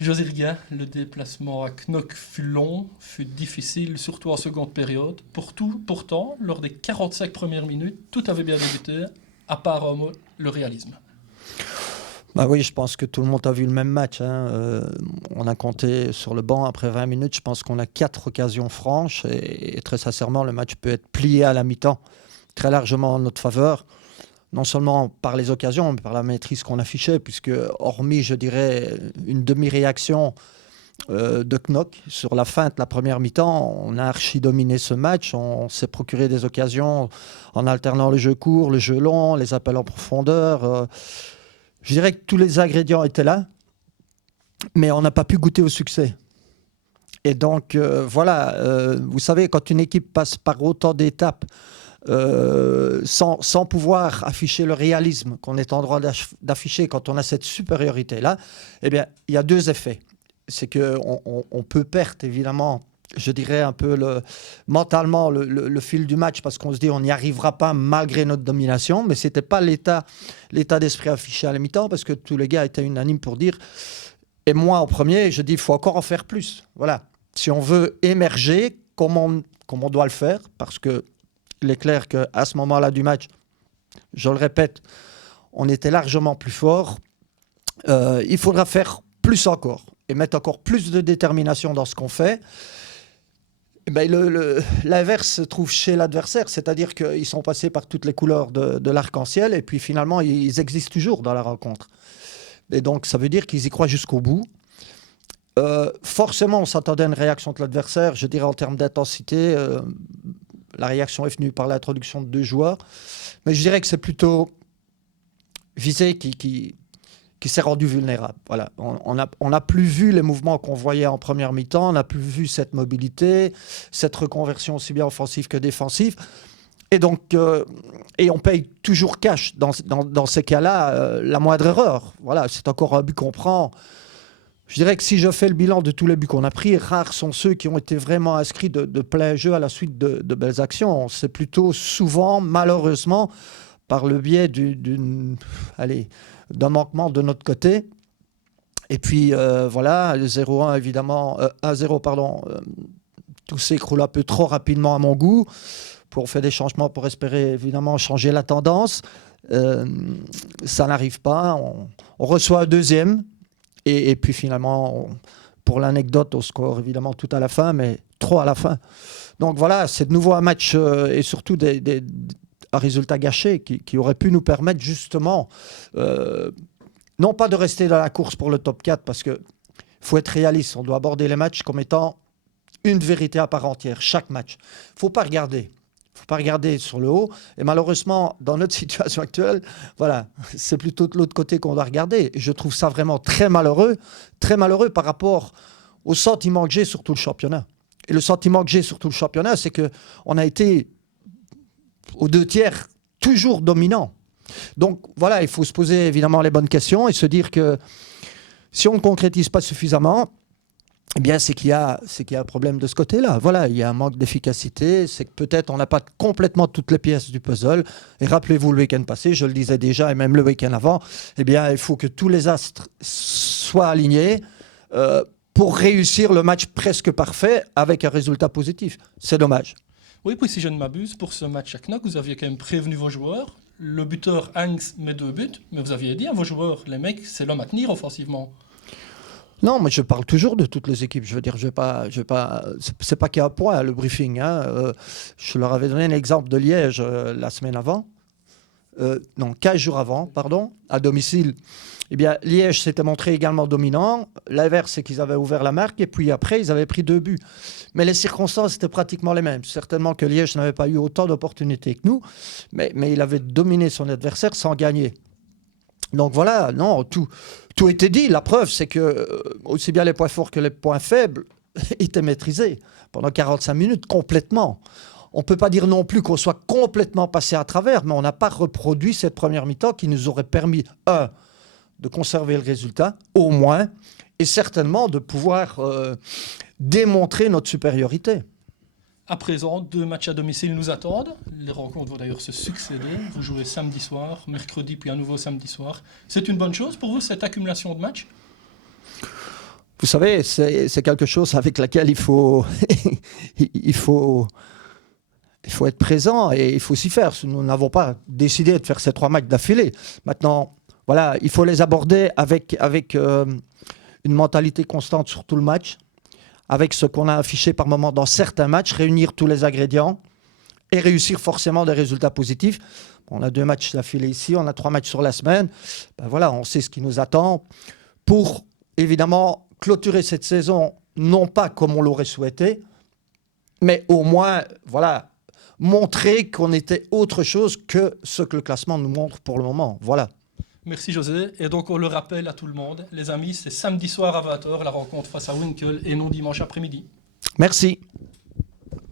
José Riga, le déplacement à Knock fut long, fut difficile, surtout en seconde période. Pourtant, lors des 45 premières minutes, tout avait bien débuté, à part un mot, le réalisme. Bah oui, je pense que tout le monde a vu le même match, hein. On a compté sur le banc après 20 minutes. Je pense qu'on a 4 occasions franches et très sincèrement, le match peut être plié à la mi-temps très largement en notre faveur. Non seulement par les occasions, mais par la maîtrise qu'on affichait, puisque hormis, je dirais, une demi-réaction de Knock sur la fin de la première mi-temps, on a archi dominé ce match. On s'est procuré des occasions en alternant le jeu court, le jeu long, les appels en profondeur. Je dirais que tous les ingrédients étaient là, mais on n'a pas pu goûter au succès. Et donc, voilà, vous savez, quand une équipe passe par autant d'étapes, sans pouvoir afficher le réalisme qu'on est en droit d'afficher quand on a cette supériorité-là, eh bien, il y a deux effets. C'est qu'on peut perdre, évidemment, je dirais un peu mentalement le fil du match parce qu'on se dit on n'y arrivera pas malgré notre domination, mais ce n'était pas l'état d'esprit affiché à la mi-temps parce que tous les gars étaient unanimes pour dire, et moi en premier, je dis il faut encore en faire plus. Voilà. Si on veut émerger, comme on doit le faire, parce que il est clair qu'à ce moment-là du match, je le répète, on était largement plus fort. Il faudra faire plus encore et mettre encore plus de détermination dans ce qu'on fait. Eh ben, l'inverse se trouve chez l'adversaire, c'est-à-dire qu'ils sont passés par toutes les couleurs de l'arc-en-ciel et puis finalement, ils existent toujours dans la rencontre. Et donc, ça veut dire qu'ils y croient jusqu'au bout. Forcément, on s'attendait à une réaction de l'adversaire, je dirais en termes d'intensité. La réaction est venue par l'introduction de 2 joueurs. Mais je dirais que c'est plutôt Visé qui s'est rendu vulnérable. Voilà. On n'a plus vu les mouvements qu'on voyait en première mi-temps, on n'a plus vu cette mobilité, cette reconversion aussi bien offensive que défensive. Et donc, et on paye toujours cash dans ces cas-là, la moindre erreur. Voilà, c'est encore un but qu'on prend. Je dirais que si je fais le bilan de tous les buts qu'on a pris, rares sont ceux qui ont été vraiment inscrits de plein jeu à la suite de belles actions. C'est plutôt souvent, malheureusement, par le biais d'un manquement de notre côté. Et puis voilà, le 0-1 évidemment, 1-0 pardon, tout s'écroule un peu trop rapidement à mon goût. On fait des changements pour espérer évidemment changer la tendance. Ça n'arrive pas. On reçoit un deuxième. Et puis finalement, pour l'anecdote, au score évidemment tout à la fin, mais trop à la fin. Donc voilà, c'est de nouveau un match et surtout un résultat gâché qui aurait pu nous permettre justement, non pas de rester dans la course pour le top 4, parce qu'il faut être réaliste, on doit aborder les matchs comme étant une vérité à part entière, chaque match. Il ne faut pas regarder. Il ne faut pas regarder sur le haut. Et malheureusement, dans notre situation actuelle, voilà, c'est plutôt de l'autre côté qu'on doit regarder. Et je trouve ça vraiment très malheureux par rapport au sentiment que j'ai sur tout le championnat. Et le sentiment que j'ai sur tout le championnat, c'est qu'on a été aux 2 tiers toujours dominant. Donc voilà, il faut se poser évidemment les bonnes questions et se dire que si on ne concrétise pas suffisamment, eh bien, c'est qu'il y a un problème de ce côté-là. Voilà, il y a un manque d'efficacité. C'est que peut-être on n'a pas complètement toutes les pièces du puzzle. Et rappelez-vous, le week-end passé, je le disais déjà, et même le week-end avant, eh bien, il faut que tous les astres soient alignés pour réussir le match presque parfait avec un résultat positif. C'est dommage. Oui, puis si je ne m'abuse, pour ce match à Knock, vous aviez quand même prévenu vos joueurs. Le buteur Hanks met 2 buts, mais vous aviez dit à vos joueurs, les mecs, c'est l'homme à tenir offensivement. Non, mais je parle toujours de toutes les équipes. Je veux dire, c'est pas qu'il y a un point, le briefing, hein. Je leur avais donné un exemple de Liège la semaine avant. Non, 15 jours avant, pardon, à domicile. Eh bien, Liège s'était montré également dominant. L'inverse, c'est qu'ils avaient ouvert la marque et puis après, ils avaient pris 2 buts. Mais les circonstances étaient pratiquement les mêmes. Certainement que Liège n'avait pas eu autant d'opportunités que nous, mais il avait dominé son adversaire sans gagner. Donc voilà, non, tout était dit. La preuve, c'est que aussi bien les points forts que les points faibles étaient maîtrisés pendant 45 minutes complètement. On ne peut pas dire non plus qu'on soit complètement passé à travers, mais on n'a pas reproduit cette première mi-temps qui nous aurait permis, de conserver le résultat, au moins, et certainement de pouvoir démontrer notre supériorité. À présent, 2 matchs à domicile nous attendent. Les rencontres vont d'ailleurs se succéder. Vous jouez samedi soir, mercredi, puis à nouveau samedi soir. C'est une bonne chose pour vous, cette accumulation de matchs? vous savez, c'est quelque chose avec laquelle il faut, il faut être présent et il faut s'y faire. Nous n'avons pas décidé de faire ces 3 matchs d'affilée. Maintenant, voilà, il faut les aborder avec une mentalité constante sur tout le match, avec ce qu'on a affiché par moment dans certains matchs, réunir tous les ingrédients et réussir forcément des résultats positifs. On a 2 matchs d'affilée ici, on a 3 matchs sur la semaine. Ben voilà, on sait ce qui nous attend pour, évidemment, clôturer cette saison, non pas comme on l'aurait souhaité, mais au moins, voilà, montrer qu'on était autre chose que ce que le classement nous montre pour le moment. Voilà. Merci José. Et donc on le rappelle à tout le monde, les amis, c'est samedi soir à 20h la rencontre face à Winkel et non dimanche après-midi. Merci.